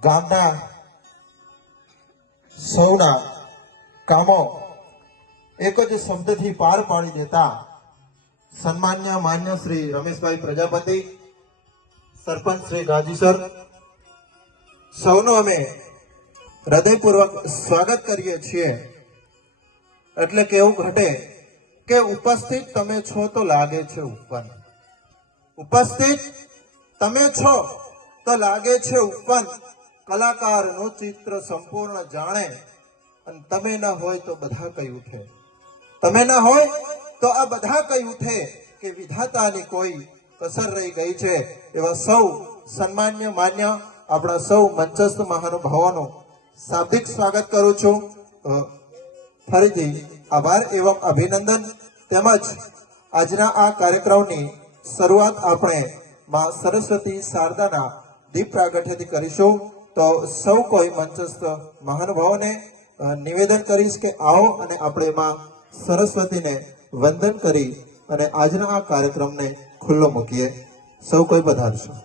ગામના સૌના કામો એક જ શબ્દથી પાર પાડી દેતા સન્માન્ય માન્ય શ્રી રમેશભાઈ પ્રજાપતિ, સરપંચ શ્રી ગાજી સર. સૌનું અમે હૃદયપૂર્વક સ્વાગત કરીએ છીએ. એટલે કેવું ઘટે કે ઉપસ્થિત તમે છો તો લાગે છે ઉપર ઉપસ્થિત તમે છો તો લાગે છે ઉપવન. કલાકારનું ચિત્ર સંપૂર્ણ જાણે અને તમે ના હોય તો બધા કઈ ઉઠે. તમે ના હોય તો આ બધા કઈ ઉઠે કે વિધાતાની કોઈ કસર રહી ગઈ છે એવા સૌ સન્માન્ય માન્ય આપણા સૌ મંચસ્થ મહાનુભાવોનું શાબ્દિક સ્વાગત કરું છું. ફરીથી આભાર એવં અભિનંદન. તેમજ આજના આ કાર્યક્રમની શરૂઆત આપણે માં સરસ્વતી શારદાના દીપ પ્રાગટ્યથી કરીશું. તો સૌ કોઈ મંચસ્થ મહાનુભાવોને નિવેદન કરીશ કે આવો અને આપણે માં સરસ્વતીને વંદન કરી અને આજના આ કાર્યક્રમને ખુલ્લો મૂકીએ. સૌ કોઈ પધારશું.